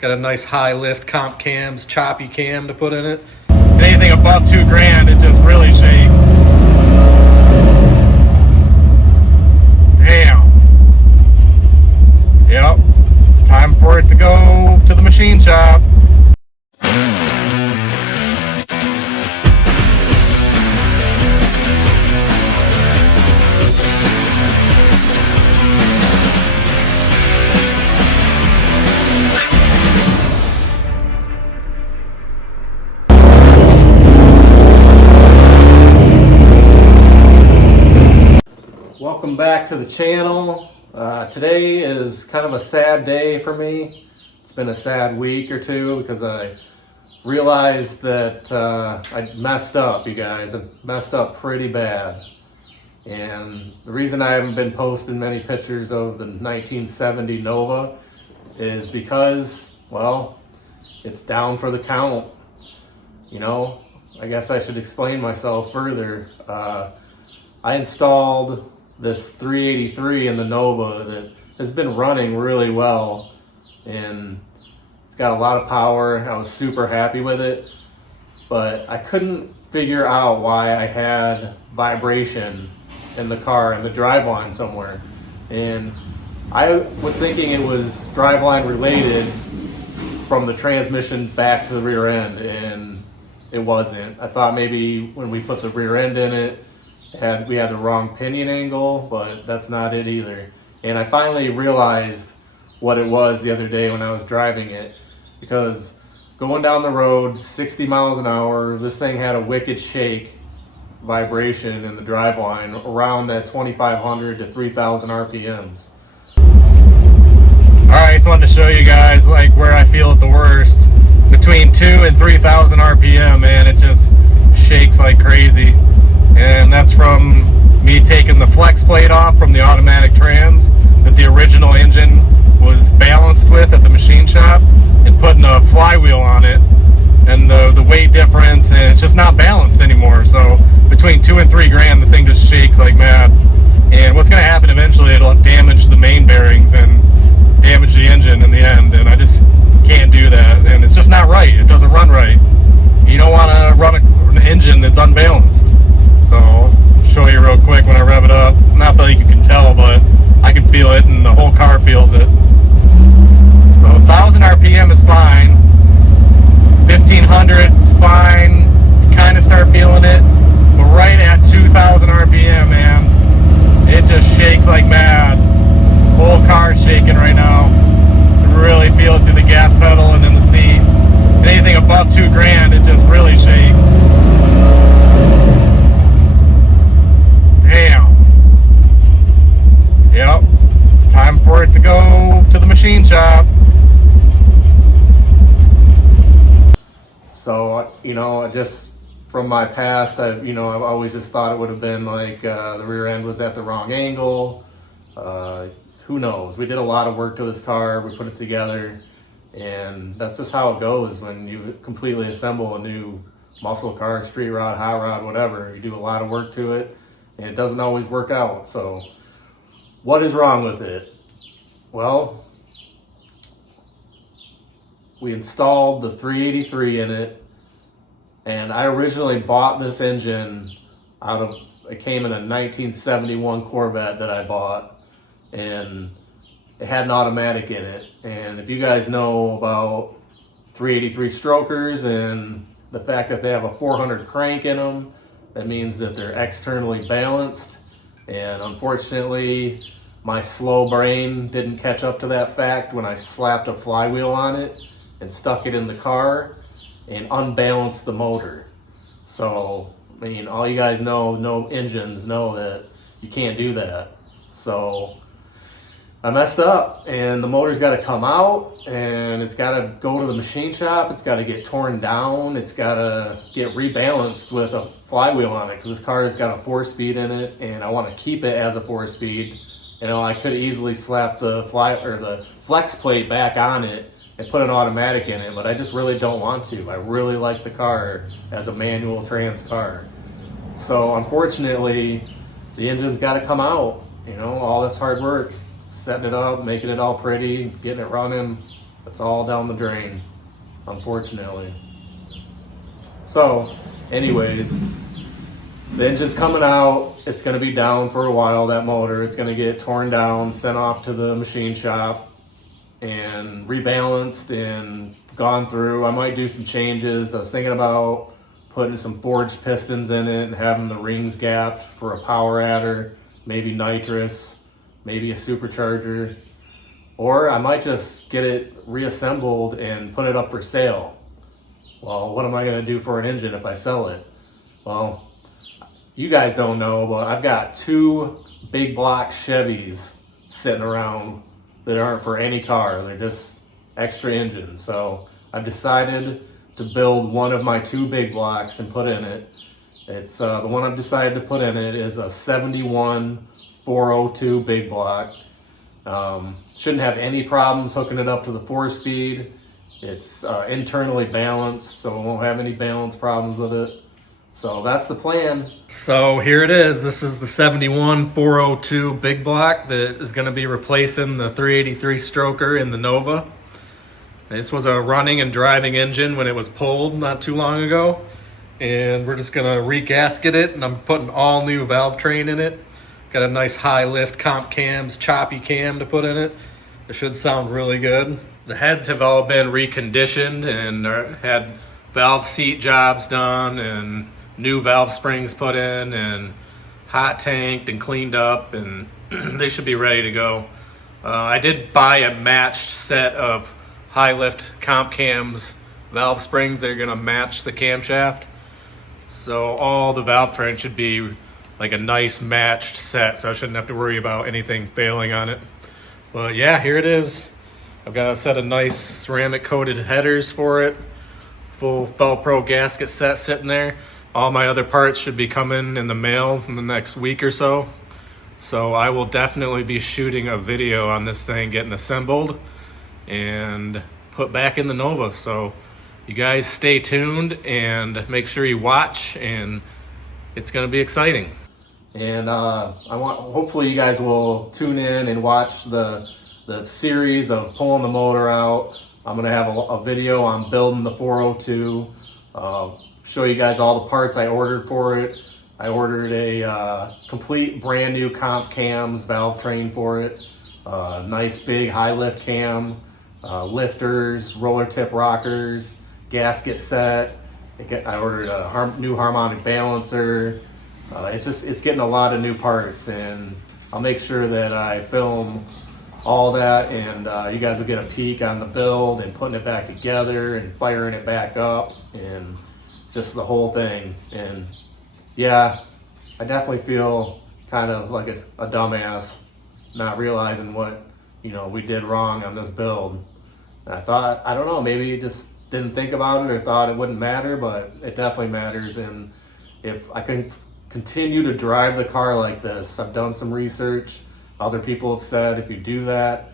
Got a nice high lift comp cams, choppy cam to put in it. Anything above $2,000, it just really shakes. Damn. Yep. It's time for it to go to the machine shop. Welcome back to the channel. Today is kind of a sad day for me. It's been a sad week or two because I realized that I messed up, you guys. I messed up pretty bad. And the reason I haven't been posting many pictures of the 1970 Nova is because, well, it's down for the count. You know, I guess I should explain myself further. I installed this 383 in the Nova that has been running really well, and it's got a lot of power. I was super happy with it, but I couldn't figure out why I had vibration in the car, in the driveline somewhere. And I was thinking it was driveline related from the transmission back to the rear end, and it wasn't. I thought maybe when we put the rear end in it, we had the wrong pinion angle, but that's not it either. And I finally realized what it was the other day when I was driving it, because going down the road 60 miles an hour, this thing had a wicked shake vibration in the driveline around that 2,500 to 3,000 RPMs. Alright, so I wanted to show you guys like where I feel it the worst. Between 2,000 and 3,000 RPM, man, it just shakes like crazy. And that's from me taking the flex plate off from the automatic trans that the original engine was balanced with at the machine shop, and putting a flywheel on it, and the weight difference, and it's just not balanced anymore. So between $2,000 and $3,000, the thing just shakes like mad. And what's going to happen eventually, it'll damage the main bearings and damage the engine in the end, and I just can't do that. And it's just not right. It doesn't run right. You don't want to run an engine that's unbalanced. So I'll show you real quick when I rev it up. Not that you can tell, but I can feel it, and the whole car feels it. So 1,000 RPM is fine. 1,500 is fine. You kind of start feeling it. But right at 2,000 RPM, man, it just shakes like mad. Whole car's shaking right now. You really feel it through the gas pedal and in the seat. Anything above $2,000, it just really shakes. Damn. Yep. It's time for it to go to the machine shop. So, you know, just from my past, I've always just thought it would have been like the rear end was at the wrong angle. Who knows? We did a lot of work to this car. We put it together, and that's just how it goes when you completely assemble a new muscle car, street rod, hot rod, whatever. You do a lot of work to it, and it doesn't always work out. So what is wrong with it? Well, we installed the 383 in it, and I originally bought this engine it came in a 1971 Corvette that I bought, and it had an automatic in it. And if you guys know about 383 strokers and the fact that they have a 400 crank in them, that means that they're externally balanced. And unfortunately, my slow brain didn't catch up to that fact when I slapped a flywheel on it and stuck it in the car and unbalanced the motor. So, I mean, all you guys know engines know that you can't do that. So I messed up, and the motor's got to come out, and it's got to go to the machine shop. It's got to get torn down. It's got to get rebalanced with a flywheel on it, because this car has got a 4-speed in it, and I want to keep it as a 4-speed. You know, I could easily slap the flex plate back on it and put an automatic in it, but I just really don't want to. I really like the car as a manual trans car. So unfortunately, the engine's got to come out. You know, all this hard work, setting it up, making it all pretty, getting it running, It's all down the drain, unfortunately. So, anyways, the engine's coming out. It's going to be down for a while, that motor. It's going to get torn down, sent off to the machine shop, and rebalanced and gone through. I might do some changes. I was thinking about putting some forged pistons in it and having the rings gapped for a power adder, maybe nitrous, maybe a supercharger. Or I might just get it reassembled and put it up for sale. Well, what am I going to do for an engine if I sell it? Well, you guys don't know, but I've got 2 big block Chevys sitting around that aren't for any car. They're just extra engines. So I've decided to build one of my 2 big blocks and put in it. It's the one I've decided to put in it is a 71 402 big block. Shouldn't have any problems hooking it up to the 4-speed. It's internally balanced, so it won't have any balance problems with it. So that's the plan. So here it is. This is the 71 402 big block that is going to be replacing the 383 stroker in the Nova. This was a running and driving engine when it was pulled not too long ago. And we're just going to re-gasket it, and I'm putting all new valve train in it. Got a nice high lift comp cams, choppy cam to put in it. It should sound really good. The heads have all been reconditioned and had valve seat jobs done and new valve springs put in and hot tanked and cleaned up, and they should be ready to go. I did buy a matched set of high lift comp cams valve springs that are going to match the camshaft. So all the valve train should be like a nice matched set, so I shouldn't have to worry about anything failing on it. But yeah, here it is. I've got a set of nice ceramic coated headers for it. Full Felpro gasket set sitting there. All my other parts should be coming in the mail in the next week or so. So I will definitely be shooting a video on this thing getting assembled and put back in the Nova. So you guys stay tuned and make sure you watch, and it's going to be exciting. And hopefully you guys will tune in and watch the series of pulling the motor out. I'm going to have a video on building the 402. Show you guys all the parts I ordered for it. I ordered a complete brand new comp cams valve train for it. Nice big high lift cam, lifters, roller tip rockers, gasket set. I ordered a new harmonic balancer. It's getting a lot of new parts, and I'll make sure that I film all that, and you guys will get a peek on the build and putting it back together and firing it back up and just the whole thing. And yeah, I definitely feel kind of like a dumbass not realizing what we did wrong on this build. And I thought, I don't know, maybe just didn't think about it or thought it wouldn't matter, but it definitely matters. And if I can continue to drive the car like this, I've done some research. Other people have said if you do that,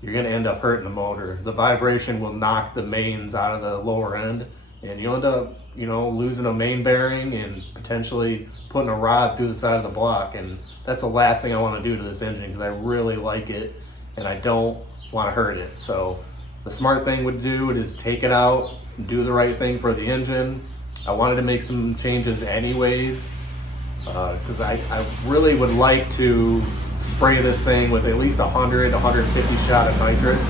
you're going to end up hurting the motor. The vibration will knock the mains out of the lower end, and you'll end up, losing a main bearing and potentially putting a rod through the side of the block. And that's the last thing I want to do to this engine, because I really like it and I don't want to hurt it. So the smart thing would do is take it out and do the right thing for the engine. I wanted to make some changes anyways, because I really would like to spray this thing with at least 150 shot of nitrous.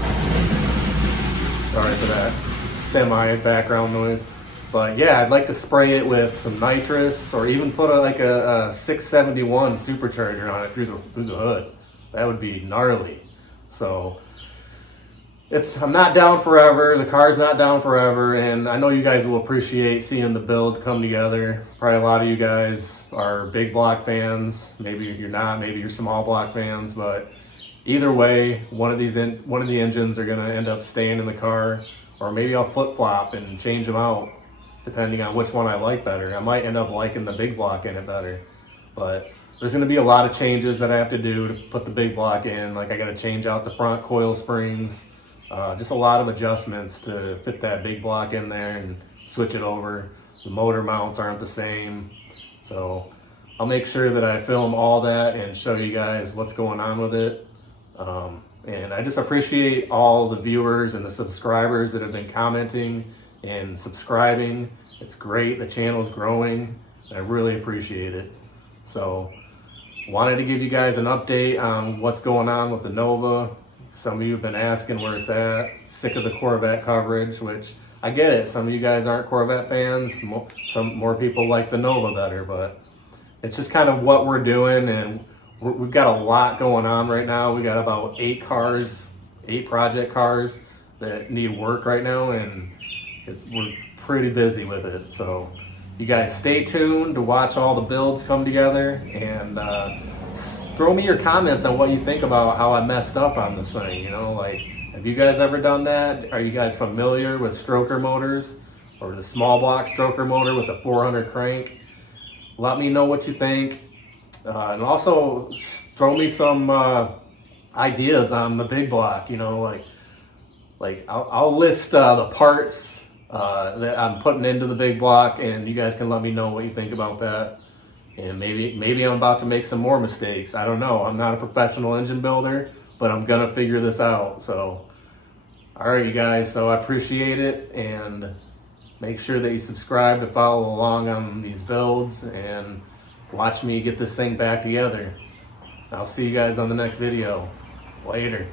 Sorry for that semi background noise. But yeah, I'd like to spray it with some nitrous, or even put a 671 supercharger on it through the hood. That would be gnarly. So I'm not down forever. The car's not down forever, and I know you guys will appreciate seeing the build come together. Probably a lot of you guys are big block fans. Maybe you're not. Maybe you're small block fans. But either way, one of the engines are going to end up staying in the car, or maybe I'll flip flop and change them out depending on which one I like better. I might end up liking the big block in it better, but there's going to be a lot of changes that I have to do to put the big block in. Like I got to change out the front coil springs. Just a lot of adjustments to fit that big block in there and switch it over. The motor mounts aren't the same. So I'll make sure that I film all that and show you guys what's going on with it. And I just appreciate all the viewers and the subscribers that have been commenting and subscribing. It's great. The channel's growing. I really appreciate it. So wanted to give you guys an update on what's going on with the Nova. Some of you have been asking where it's at. Sick of the Corvette coverage, which I get it. Some of you guys aren't Corvette fans. Some more people like the Nova better, but it's just kind of what we're doing, and we've got a lot going on right now. We got about 8 project cars that need work right now, and we're pretty busy with it. So you guys stay tuned to watch all the builds come together, and throw me your comments on what you think about how I messed up on this thing. You know, like, have you guys ever done that? Are you guys familiar with stroker motors or the small block stroker motor with the 400 crank? Let me know what you think. And also throw me some ideas on the big block. You know, like I'll list the parts that I'm putting into the big block, and you guys can let me know what you think about that. And maybe I'm about to make some more mistakes. I don't know. I'm not a professional engine builder, but I'm gonna figure this out. So, all right, you guys. So I appreciate it, and make sure that you subscribe to follow along on these builds and watch me get this thing back together. I'll see you guys on the next video. Later.